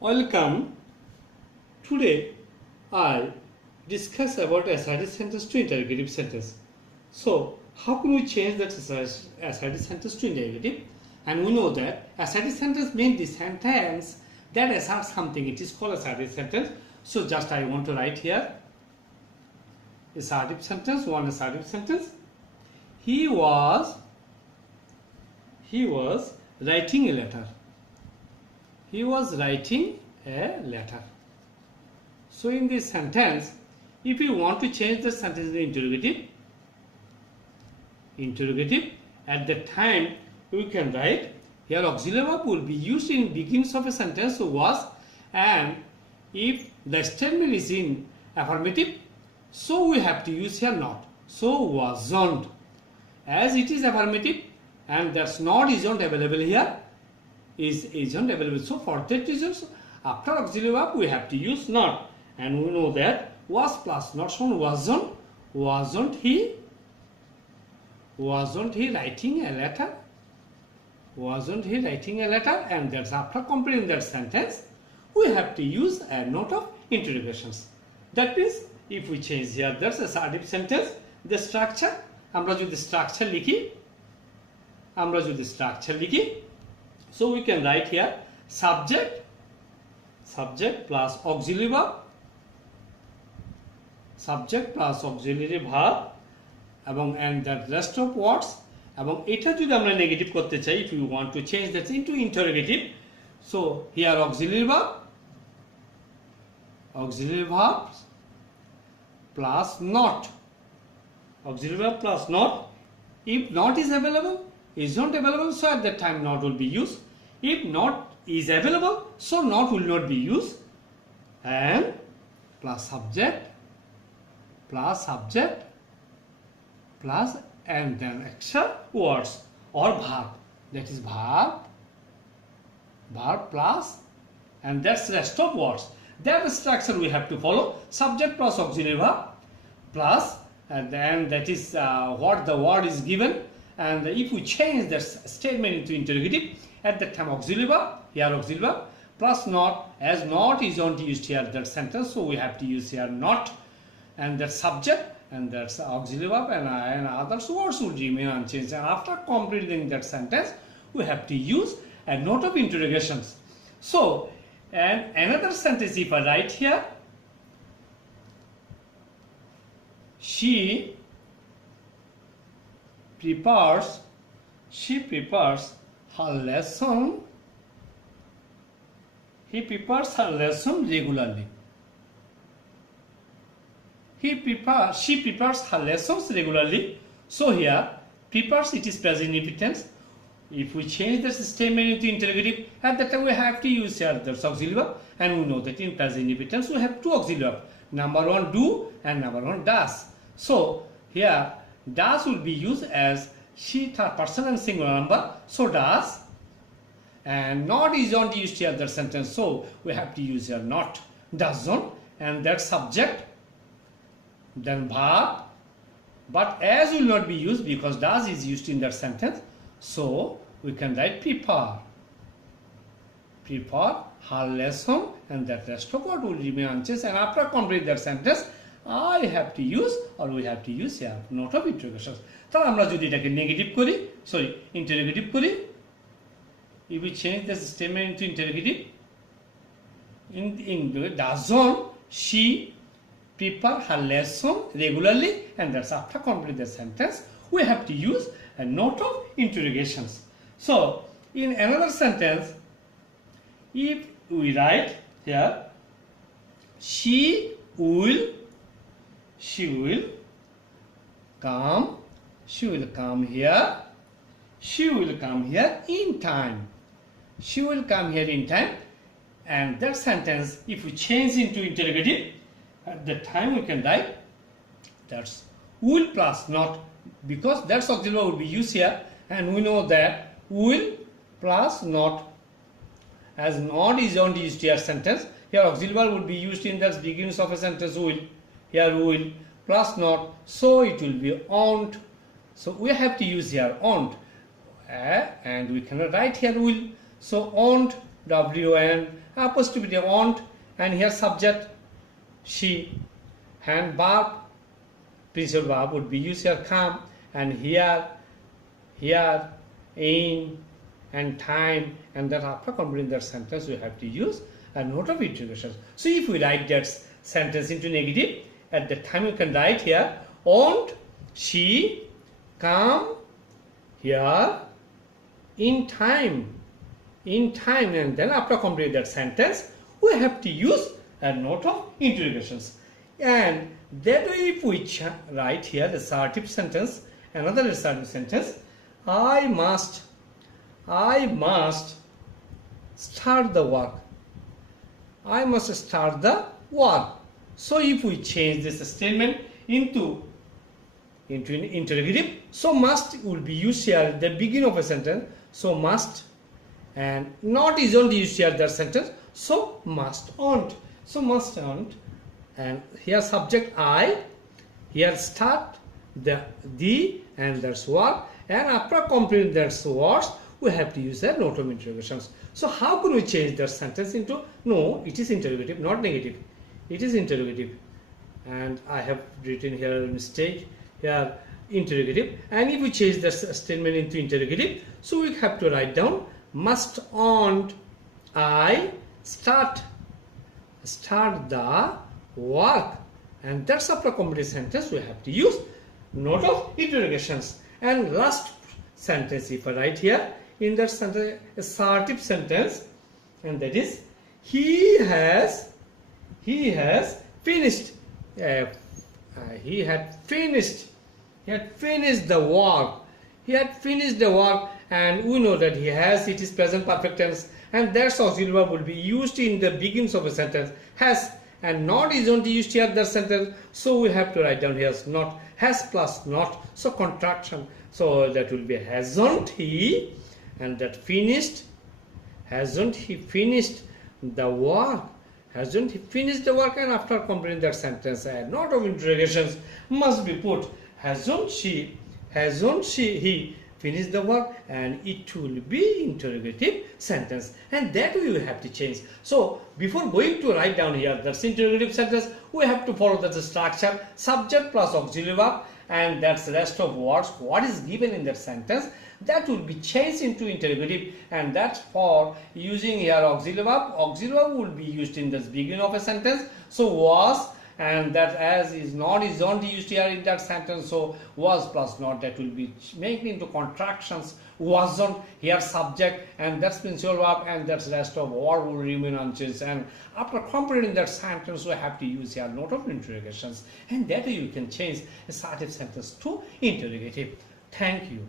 Welcome. Today I discuss about assertive sentence to interrogative sentence. So how can we change that assertive sentence to interrogative? And we know that assertive sentence means the sentence that asserts something. It is called assertive sentence. So just I want to write here assertive sentence, one assertive sentence. He was writing a letter. He was writing a letter. So in this sentence, if you want to change the sentence into interrogative, at that time we can write here auxiliary verb will be used in beginnings of a sentence, so was, and if the statement is in affirmative, so we have to use here not. So wasn't. As it is affirmative and that's not isn't available here, isn't available. So for that reason, after auxiliary verb we have to use not, and we know that was plus not shown wasn't he writing a letter? Wasn't he writing a letter? And that's after completing that sentence we have to use a note of interrogations. That means if we change here that's assertive sentence, the structure আমরা যদি structure লিখি, so we can write here subject plus auxiliary verb, এবং and that rest of words, এবং এটা যদি আমরা negative করতে চাই, if you want to change that into interrogative, so here auxiliary verb plus not, if not is available, isn't available, so at that time not will be used. If not is available, so not will not be used, and plus subject plus and then extra words or verb, that is verb plus and that's rest of words. That structure we have to follow. Subject plus auxiliary verb plus and then that is what the word is given, and if we change that statement into interrogative, at that time auxiliary verb plus not, as not is not used here that sentence, so we have to use here not, and that subject and that's auxiliary verb and other words would remain unchanged, and after completing that sentence we have to use a note of interrogations. So and another sentence, if I write here she prepares her lesson, he prepares her lesson regularly. She prepares her lessons regularly. So here prepares, it is present indifferent tense. If we change the statement into interrogative, at that time we have to use here the auxiliary verb, and we know that in present indifferent tense we have two auxiliary verbs. Number one do and number one does. So here does will be used as she, third person and singular number, so does, and not is not used here that sentence, so we have to use here not, doesn't, and that subject, then verb, but as will not be used because does is used in that sentence, so we can write prepare her lesson, and that rest of what will remain unchanged, and after complete that sentence I have to use or we have to use here note of interrogations. তাহলে আমরা যদি এটাকে interrogative করি, if we change this statement into interrogative, in doesn't she prepare her lesson regularly, and that's after complete the sentence we have to use a note of interrogations. So in another sentence, if we write here she will come here in time. And that sentence, if we change into interrogative, at that time we can write that's will plus not, because that's auxiliary will be used here, and we know that will plus not, as not is not used here sentence, here auxiliary will be used in the beginnings of a sentence, will, here will plus not, so it will be owned, so we have to use here owned, and we cannot write here will, so owned W and apostrophe want, and here subject she, and verb principal verb would be used here come, and here in and time, and that after completing that sentence we have to use a note of interrogation. So if we write that sentence into negative, at the time you can write here won't she come here in time, and then after completing that sentence we have to use a note of interrogations. And that way if we write here the assertive sentence, another assertive sentence, I must start the work. I must start the work. So if we change this statement into an interrogative, so must will be used here at the beginning of a sentence. So must, and not isn't used here that sentence. So must aren't. So must aren't, and here subject I, here start the and that's work, and after completing that words we have to use a note of interrogations. So how can we change that sentence into, no, it is interrogative, not negative, it is interrogative, and I have written here a mistake here, interrogative. And if we change the statement into interrogative, so we have to write down must aren't I start the work, and that's after complete sentence we have to use note of interrogations. And last sentence if I write here in that sentence assertive sentence, and that is he has finished he had finished the work. He had finished the work, and we know that he has, it is present perfect tense, and that's auxiliary verb will be used in the beginnings of a sentence, has, and not is only used here the sentence. So we have to write down here not, has plus not, so contraction. So that will be hasn't he, and that finished, hasn't he finished the work, hasn't he finished the work, and after completing that sentence a note of interrogations must be put, hasn't he finished the work, and it will be interrogative sentence, and that we will have to change. So before going to write down here that's interrogative sentence, we have to follow the structure subject plus auxiliary verb, and that's the rest of words what is given in that sentence that will be changed into interrogative, and that's for using here auxiliary verb. Auxiliary verb will be used in the beginning of a sentence, so was, and that as is not is not used here in that sentence, so was plus not, that will be made into contractions, wasn't here subject, and that's principal verb, and that's rest of word will remain unchanged. And after completing that sentence we have to use here note of interrogations, and that way you can change assertive sentence to interrogative. Thank you.